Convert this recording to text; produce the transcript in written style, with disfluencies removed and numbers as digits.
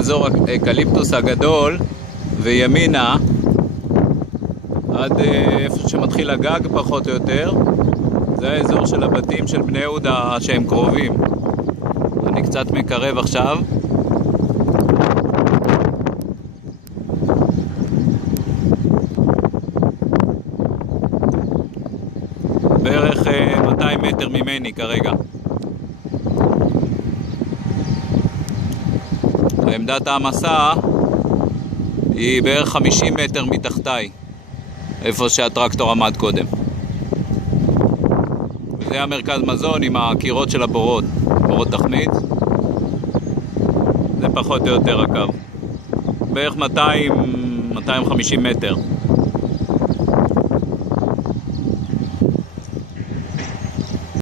מאזור האקליפטוס הגדול וימינה עד איפה שמתחיל הגג פחות או יותר, זה האזור של הבתים של בני יהודה שהם קרובים. אני קצת מקרב עכשיו. בערך 200 מטר ממני כרגע. עמדת המסע היא בערך 50 מטר מתחתיי, איפה שהטרקטור עמד קודם. זה המרכז מזון עם הקירות של הבורות, בורות תחמית. זה פחות או יותר הקו, בערך 200-250 מטר.